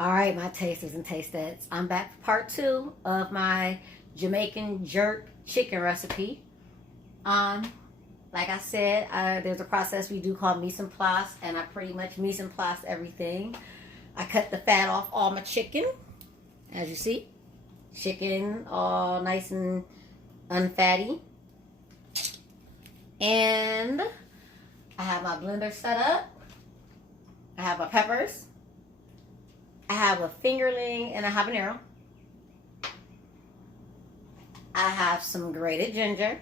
All right, my tasters and tastettes. I'm back for part 2 of my Jamaican jerk chicken recipe. Like I said, there's a process we do called mise en place, and I pretty much mise en place everything. I cut the fat off all my chicken, as you see. Chicken all nice and unfatty. And I have my blender set up. I have my peppers. I have a fingerling and a habanero. I have some grated ginger.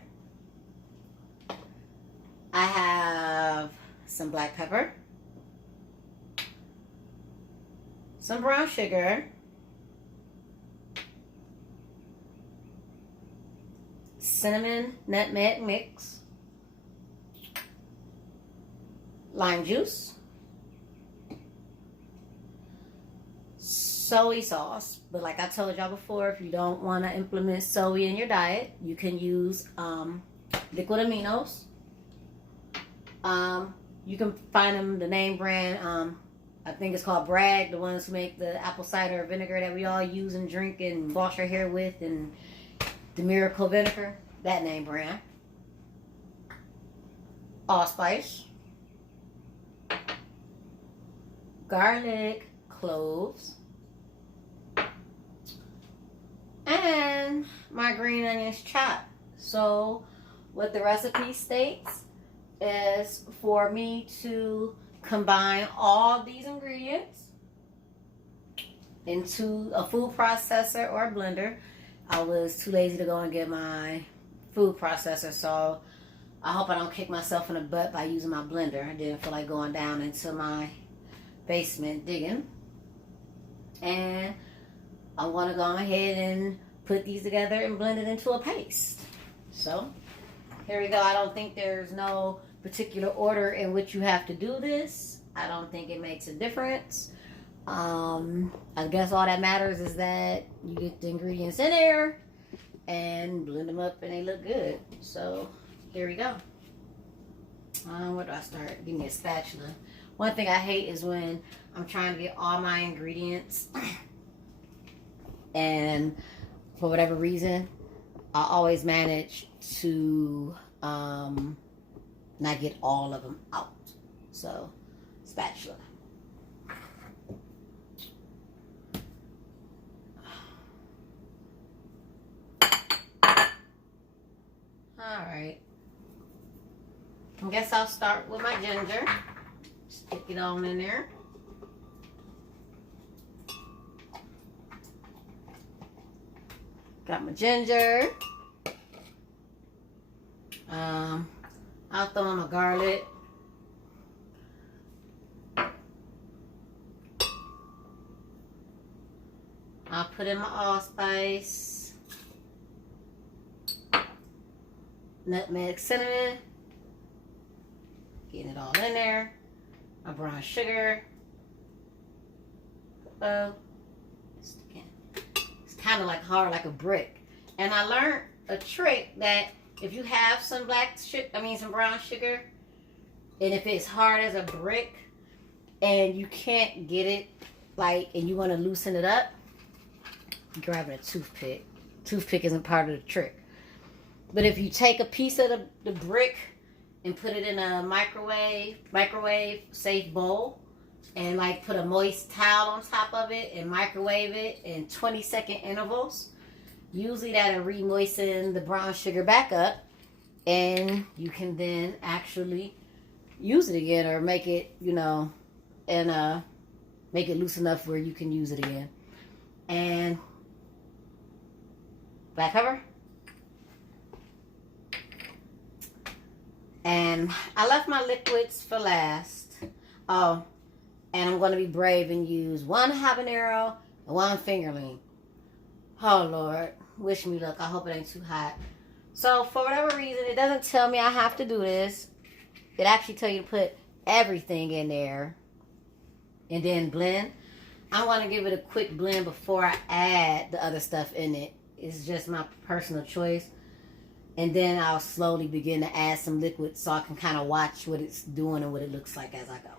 I have some black pepper. Some brown sugar. Cinnamon nutmeg mix. Lime juice. Soy sauce, but like I told y'all before, if you don't want to implement soy in your diet, you can use liquid aminos. You can find them, the name brand, I think it's called Bragg, the ones who make the apple cider vinegar that we all use and drink and wash our hair with, and the miracle vinegar, that name brand. Allspice, garlic, cloves, and my green onions chopped. So what the recipe states is for me to combine all these ingredients into a food processor or a blender. I was too lazy to go and get my food processor, so I hope I don't kick myself in the butt by using my blender. I didn't feel like going down into my basement digging. And I want to go ahead and put these together and blend it into a paste. So here we go. I don't think there's no particular order in which you have to do this. I don't think it makes a difference. I guess all that matters is that you get the ingredients in there and blend them up and they look good. So here we go. Where do I start? Give me a spatula. One thing I hate is when I'm trying to get all my ingredients and for whatever reason, I always manage to not get all of them out. So, spatula. Alright. I guess I'll start with my ginger. Stick it on in there. Got my ginger. I'll throw in my garlic. I'll put in my allspice. Nutmeg, cinnamon. Getting it all in there. My brown sugar. It's kind of like hard, like a brick. And I learned a trick that if you have some some brown sugar, and if it's hard as a brick, and you can't get it, and you want to loosen it up, grabbing a toothpick. Toothpick isn't part of the trick. But if you take a piece of the brick and put it in a microwave safe bowl, and put a moist towel on top of it and microwave it in 20-second intervals, usually that'll re-moisten the brown sugar back up, and you can then actually use it again, or make it, and make it loose enough where you can use it again. And black pepper. And I left my liquids for last. Oh, and I'm going to be brave and use one habanero and one fingerling. Oh, Lord. Wish me luck. I hope it ain't too hot. So, for whatever reason, it doesn't tell me I have to do this. It actually tells you to put everything in there and then blend. I want to give it a quick blend before I add the other stuff in it. It's just my personal choice. And then I'll slowly begin to add some liquid so I can kind of watch what it's doing and what it looks like as I go.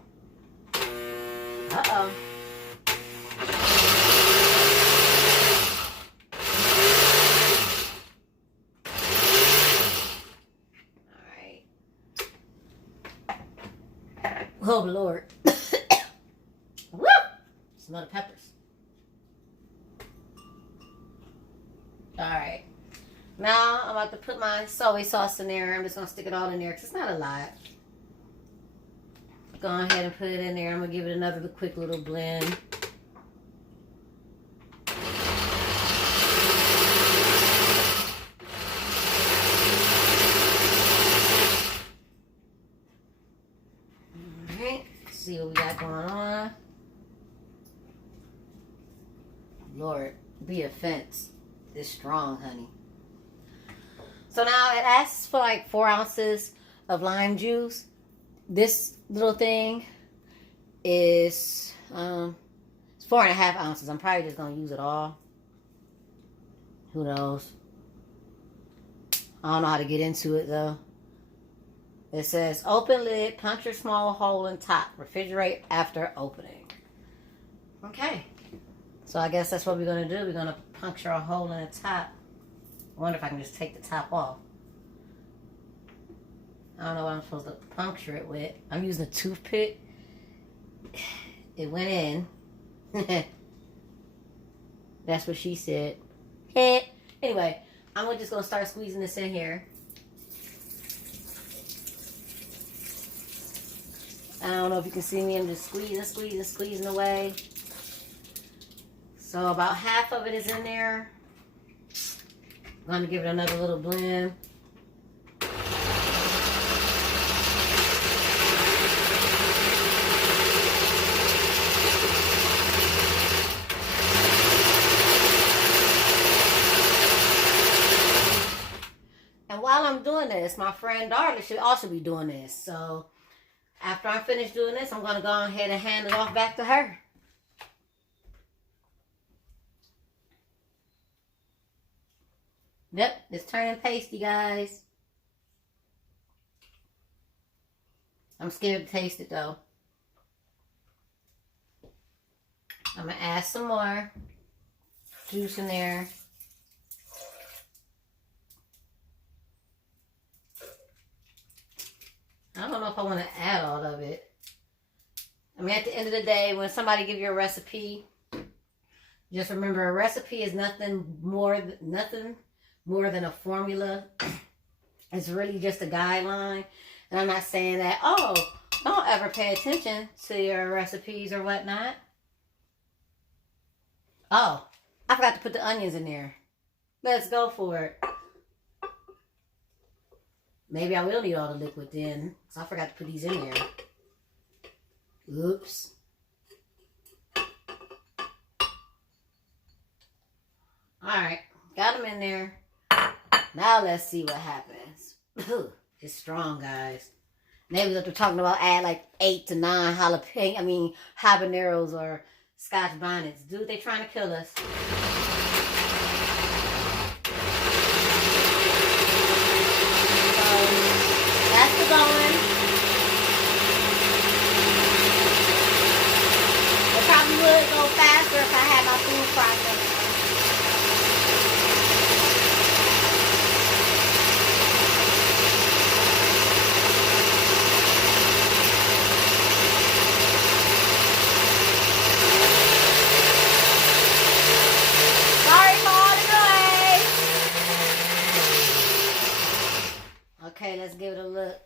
Uh-oh. Lord. Woo! Smell the peppers. Alright. Now I'm about to put my soy sauce in there. I'm just going to stick it all in there because it's not a lot. Go ahead and put it in there. I'm going to give it another quick little blend. Alright. See what we got going on. Lord, be a fence. It's strong, honey. So now it asks for like 4 ounces of lime juice. This little thing is it's 4.5 ounces. I'm probably just gonna use it all. Who knows? I don't know how to get into it though. It says open lid, puncture small hole in top, refrigerate after opening. Okay. So I guess that's what we're going to do. We're going to puncture a hole in the top. I wonder if I can just take the top off. I don't know what I'm supposed to puncture it with. I'm using a toothpick. It went in. That's what she said. Anyway, I'm just going to start squeezing this in here. I don't know if you can see me. I'm just squeezing away. So about half of it is in there. I'm going to give it another little blend. And while I'm doing this, my friend Darla should also be doing this. So after I finish doing this, I'm going to go ahead and hand it off back to her. Yep, it's turning pasty, guys. I'm scared to taste it, though. I'm going to add some more juice in there. I don't know if I want to add all of it. I mean, at the end of the day, when somebody gives you a recipe, just remember a recipe is nothing more than a formula. It's really just a guideline. And I'm not saying that, oh, don't ever pay attention to your recipes or whatnot. Oh, I forgot to put the onions in there. Let's go for it. Maybe I will need all the liquid then, because I forgot to put these in there. Oops. Alright, got them in there. Now let's see what happens. It's strong, guys. Neighbors up there talking about add like 8 to 9 habaneros or Scotch bonnets. Dude, they trying to kill us. That's the going. It probably would go faster if I had my food processor. Okay, let's give it a look.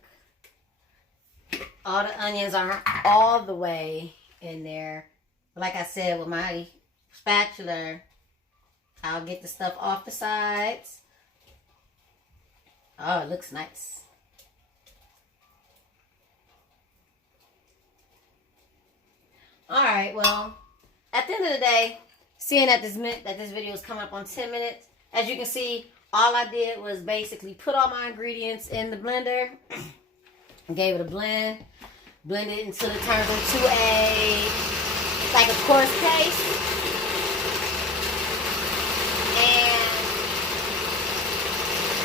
All the onions aren't all the way in there. But like I said, with my spatula, I'll get the stuff off the sides. Oh, it looks nice. Alright, well, at the end of the day, seeing that this video is coming up on 10 minutes, as you can see, all I did was basically put all my ingredients in the blender, gave it a blend, blended it until it turns into like a coarse paste. And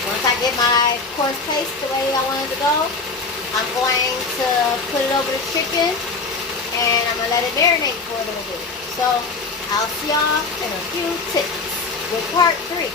once I get my coarse paste the way I want it to go, I'm going to put it over the chicken and I'm going to let it marinate for a little bit. So I'll see y'all in a few ticks with part 3.